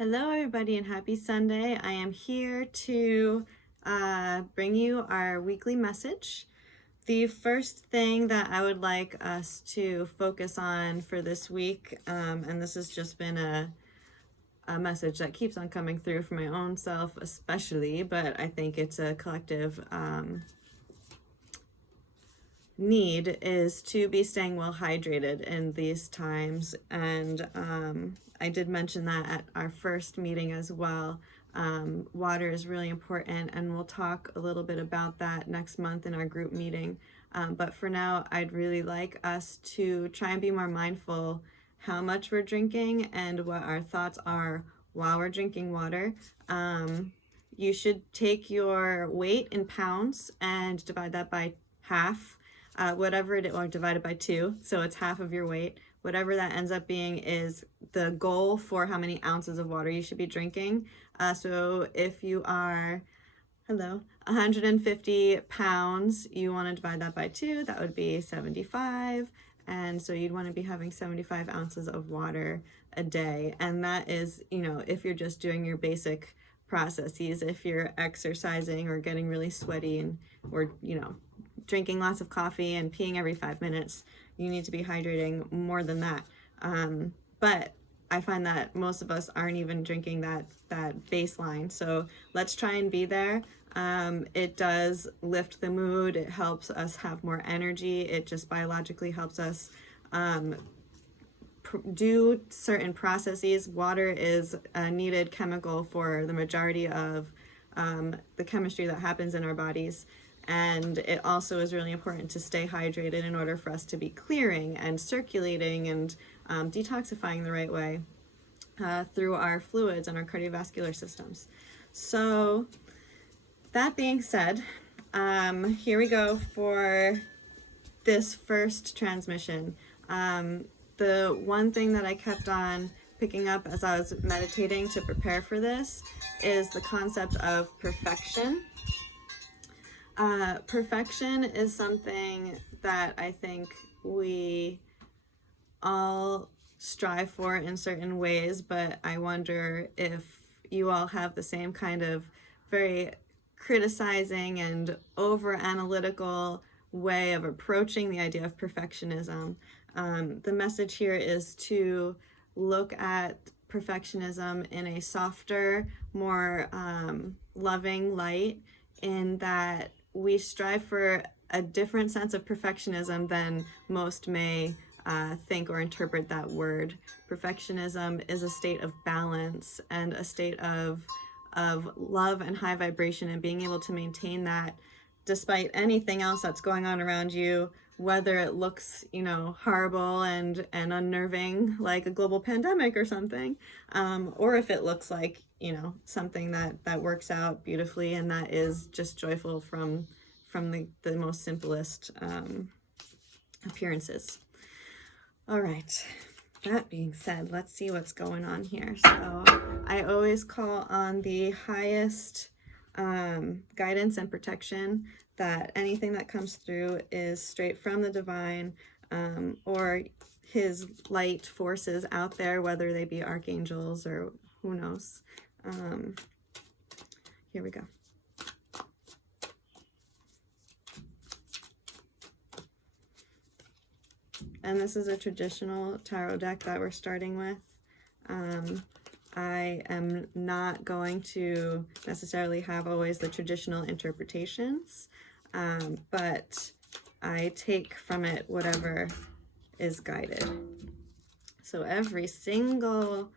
Hello everybody and happy Sunday. I am here to bring you our weekly message. The first thing that I would like us to focus on for this week, and this has just been a message that keeps on coming through for my own self especially, but I think it's a collective need, is to be staying well hydrated in these times. And I did mention that at our first meeting as well. Water is really important, and we'll talk a little bit about that next month in our group meeting. But for now, I'd really like us to try and be more mindful how much we're drinking and what our thoughts are while we're drinking water. You should take your weight in pounds and divide that by half. Whatever it, or divided by 2, so it's half of your weight. Whatever that ends up being is the goal for how many ounces of water you should be drinking. So if you are 150 pounds, you want to divide that by 2, that would be 75. And so you'd want to be having 75 ounces of water a day. And that is, if you're just doing your basic processes. If you're exercising or getting really sweaty and or drinking lots of coffee and peeing every 5 minutes, you need to be hydrating more than that. But I find that most of us aren't even drinking that baseline. So let's try and be there. It does lift the mood. It helps us have more energy. It just biologically helps us do certain processes. Water is a needed chemical for the majority of the chemistry that happens in our bodies. And it also is really important to stay hydrated in order for us to be clearing and circulating and detoxifying the right way through our fluids and our cardiovascular systems. So that being said, here we go for this first transmission. The one thing that I kept on picking up as I was meditating to prepare for this is the concept of perfection. Perfection is something that I think we all strive for in certain ways, but I wonder if you all have the same kind of very criticizing and over-analytical way of approaching the idea of perfectionism. The message here is to look at perfectionism in a softer, more loving light, in that we strive for a different sense of perfectionism than most may think or interpret that word. Perfectionism is a state of balance and a state of love and high vibration, and being able to maintain that despite anything else that's going on around you, whether it looks, horrible and unnerving, like a global pandemic or something, or if it looks like, something that works out beautifully and that is just joyful from the most simplest appearances. All right. That being said, let's see what's going on here. So I always call on the highest guidance and protection, that anything that comes through is straight from the divine, or his light forces out there, whether they be archangels or who knows. Here we go. And this is a traditional tarot deck that we're starting with. I am not going to necessarily have always the traditional interpretations, but I take from it whatever is guided. So every single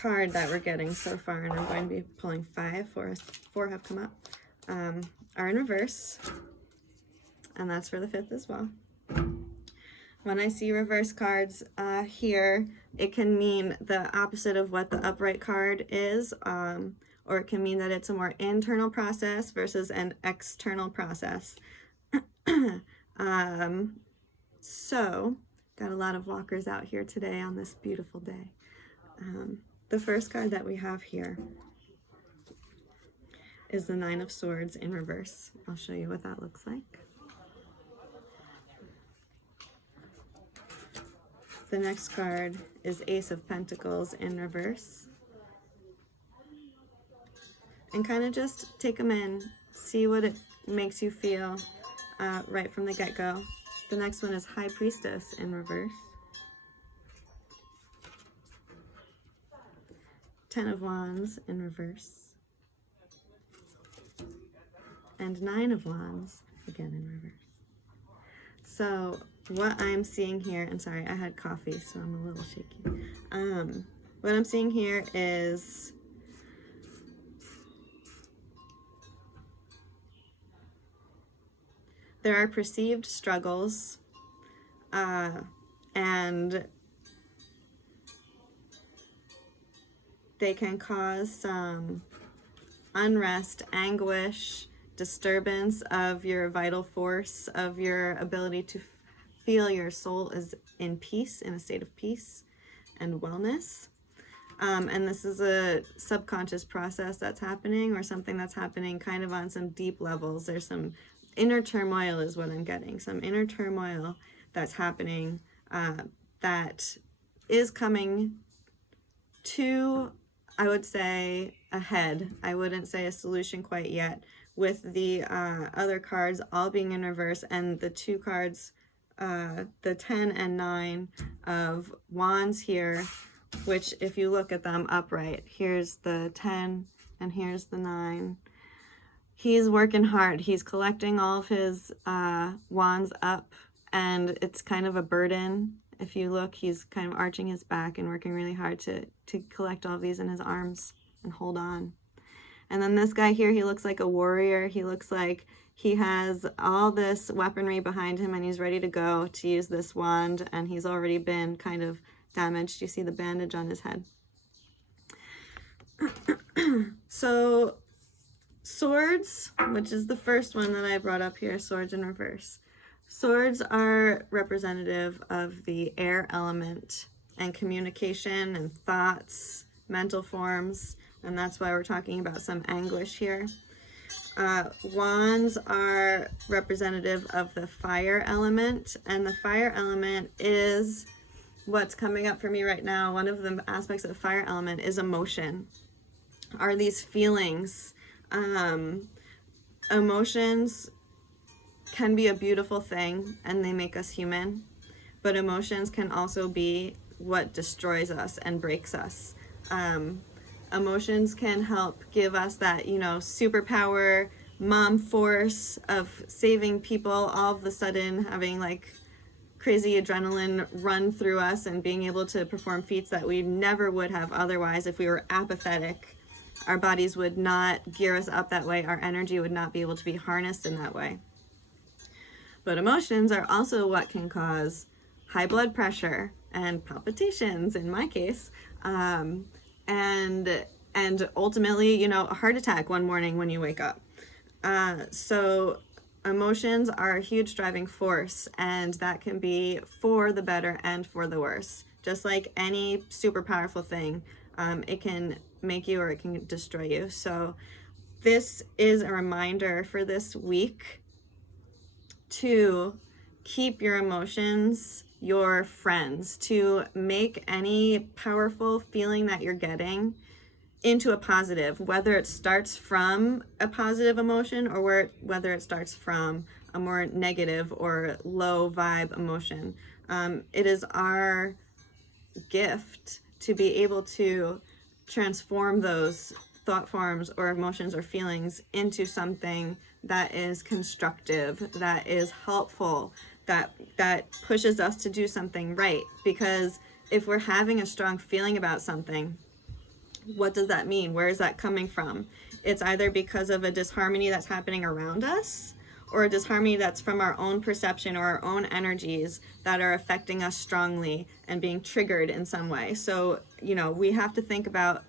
card that we're getting so far, and I'm going to be pulling 5, 4 have come up, are in reverse, and that's for the 5th as well. When I see reverse cards here, it can mean the opposite of what the upright card is, or it can mean that it's a more internal process versus an external process. So, got a lot of walkers out here today on this beautiful day. The first card that we have here is the 9 of Swords in reverse. I'll show you what that looks like. The next card is Ace of Pentacles in reverse. and kind of just take them in, see what it makes you feel right from the get-go. The next one is High Priestess in reverse. 10 of Wands in reverse. And 9 of Wands again in reverse. So what I'm seeing here, and sorry, I had coffee, so I'm a little shaky. What I'm seeing here is there are perceived struggles, and they can cause some unrest, anguish, disturbance of your vital force, of your ability to feel your soul is in peace, in a state of peace and wellness. And this is a subconscious process that's happening, or something that's happening kind of on some deep levels. There's some inner turmoil is what I'm getting. Some inner turmoil that's happening that is coming to, I would say, a head. I wouldn't say a solution quite yet, with the other cards all being in reverse, and the two cards, the 10 and 9 of Wands here, which if you look at them upright, here's the 10 and here's the 9. He's working hard. He's collecting all of his wands up, and it's kind of a burden. If you look, he's kind of arching his back and working really hard to collect all of these in his arms and hold on. And then this guy here, he looks like a warrior. He looks like he has all this weaponry behind him, and he's ready to go to use this wand, and he's already been kind of damaged. You see the bandage on his head. So swords, which is the first one that I brought up here, swords in reverse. Swords are representative of the air element and communication and thoughts, mental forms, and that's why we're talking about some anguish here. Wands are representative of the fire element, and the fire element is what's coming up for me right now. One of the aspects of the fire element is emotion. Are these feelings? Emotions can be a beautiful thing, and they make us human, but emotions can also be what destroys us and breaks us. Emotions can help give us that, superpower, mom force of saving people, all of a sudden having like crazy adrenaline run through us and being able to perform feats that we never would have otherwise if we were apathetic. Our bodies would not gear us up that way. Our energy would not be able to be harnessed in that way. But emotions are also what can cause high blood pressure and palpitations, in my case, and ultimately, a heart attack one morning when you wake up. So emotions are a huge driving force, and that can be for the better and for the worse. Just like any super powerful thing, it can make you or it can destroy you. So this is a reminder for this week to keep your emotions your friends, to make any powerful feeling that you're getting into a positive, whether it starts from a positive emotion or whether it starts from a more negative or low vibe emotion. It is our gift to be able to transform those thought forms or emotions or feelings into something that is constructive, that is helpful, that pushes us to do something right. Because if we're having a strong feeling about something, what does that mean? Where is that coming from? It's either because of a disharmony that's happening around us, or a disharmony that's from our own perception or our own energies that are affecting us strongly and being triggered in some way. So, we have to think about,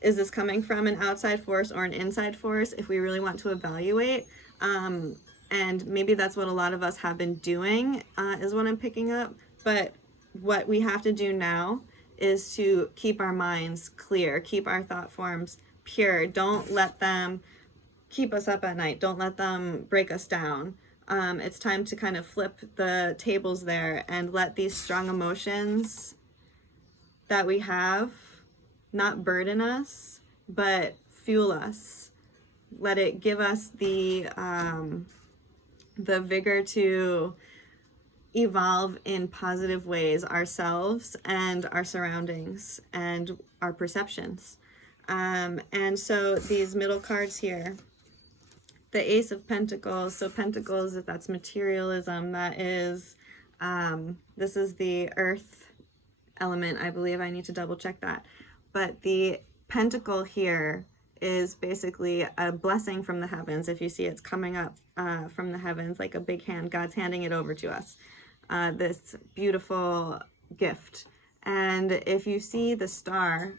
is this coming from an outside force or an inside force if we really want to evaluate? And maybe that's what a lot of us have been doing, is what I'm picking up. But what we have to do now is to keep our minds clear, keep our thought forms pure. Don't let them keep us up at night. Don't let them break us down. It's time to kind of flip the tables there and let these strong emotions that we have not burden us, but fuel us let it give us the vigor to evolve in positive ways ourselves and our surroundings and our perceptions. And so these middle cards here, the Ace of Pentacles, so Pentacles, that's materialism, that is, this is the earth element, I believe. I need to double check that. But the pentacle here is basically a blessing from the heavens. If you see, it's coming up from the heavens like a big hand. God's handing it over to us, this beautiful gift. And if you see the star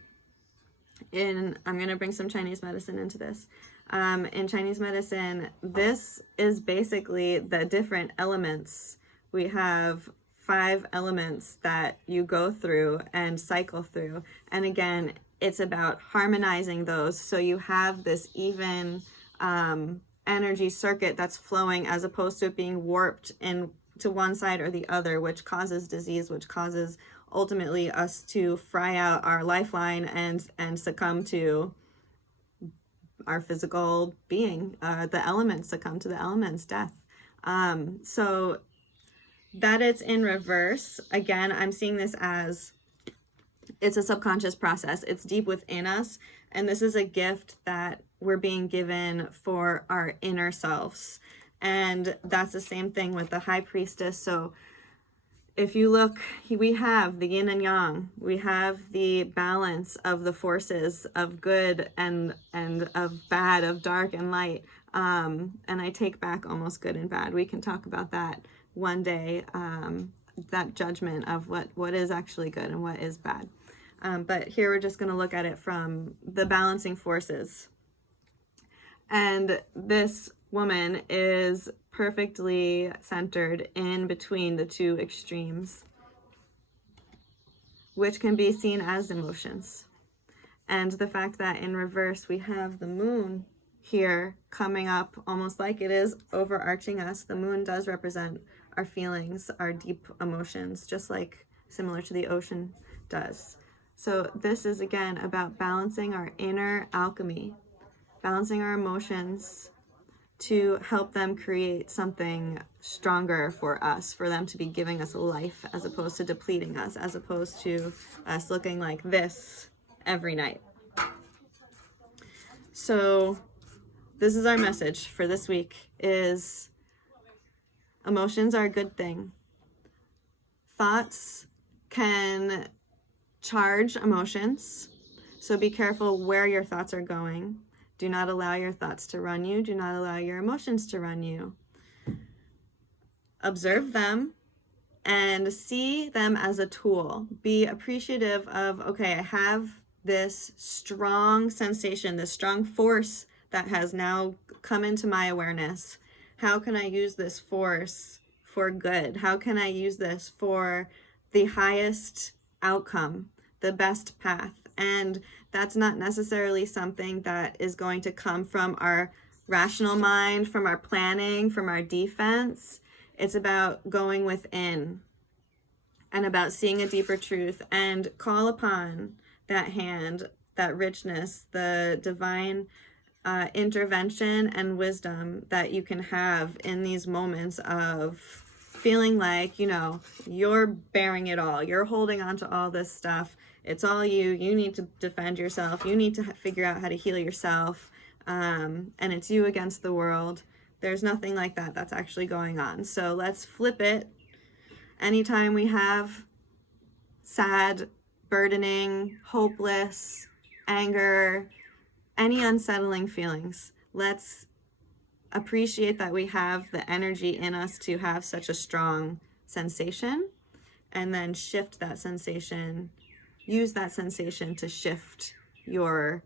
in, I'm going to bring some Chinese medicine into this. In Chinese medicine, this is basically the different elements. We have 5 elements that you go through and cycle through. And again, it's about harmonizing those so you have this even energy circuit that's flowing, as opposed to it being warped in to one side or the other, which causes disease, which causes ultimately us to fry out our lifeline and succumb to our physical being. The elements succumb to the elements, death. So that it's in reverse, again, I'm seeing this as it's a subconscious process. It's deep within us, and this is a gift that we're being given for our inner selves. And that's the same thing with the High Priestess. So if you look, we have the yin and yang. We have the balance of the forces of good and of bad, of dark and light. And I take back almost good and bad. We can talk about that one day, that judgment of what is actually good and what is bad. But here we're just going to look at it from the balancing forces. And this woman is perfectly centered in between the two extremes, which can be seen as emotions. And the fact that in reverse we have the moon here coming up almost like it is overarching us. The moon does represent our feelings, our deep emotions, just like similar to the ocean does. So this is again about balancing our inner alchemy, balancing our emotions to help them create something stronger for us, for them to be giving us life as opposed to depleting us, as opposed to us looking like this every night. So this is our message for this week, is emotions are a good thing. Thoughts can charge emotions, so be careful where your thoughts are going. Do not allow your thoughts to run you. Do not allow your emotions to run you. Observe them and see them as a tool. Be appreciative of, okay, I have this strong sensation, this strong force that has now come into my awareness. How can I use this force for good? How can I use this for the highest outcome, the best path? And that's not necessarily something that is going to come from our rational mind, from our planning, from our defense. It's about going within and about seeing a deeper truth and call upon that hand, that richness, the divine intervention and wisdom that you can have in these moments of feeling like, you're bearing it all. You're holding on to all this stuff. It's all you. You need to defend yourself. You need to figure out how to heal yourself. And it's you against the world. There's nothing like that that's actually going on. So let's flip it. Anytime we have sad, burdening, hopeless, anger, any unsettling feelings, let's appreciate that we have the energy in us to have such a strong sensation, and then shift that sensation. Use that sensation to shift your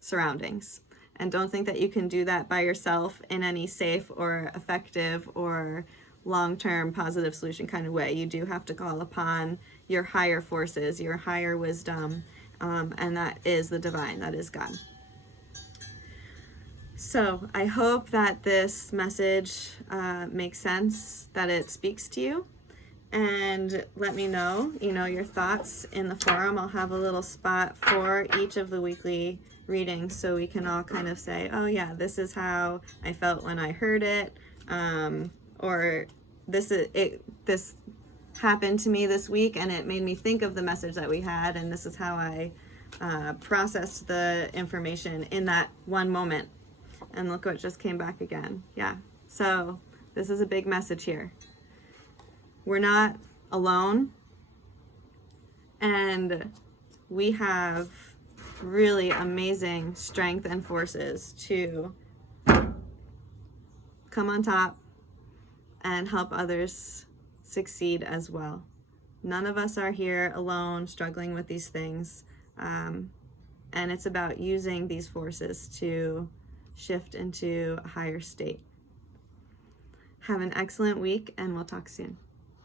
surroundings. And don't think that you can do that by yourself in any safe or effective or long-term positive solution kind of way. You do have to call upon your higher forces, your higher wisdom, and that is the divine, that is God. So I hope that this message makes sense, that it speaks to you. and let me know, your thoughts in the forum. I'll have a little spot for each of the weekly readings so we can all kind of say, oh yeah, this is how I felt when I heard it, or this happened to me this week and it made me think of the message that we had, and this is how I processed the information in that one moment. And look what just came back again. Yeah. So this is a big message here. We're not alone, and we have really amazing strength and forces to come on top and help others succeed as well. None of us are here alone struggling with these things, and it's about using these forces to shift into a higher state. Have an excellent week, and we'll talk soon.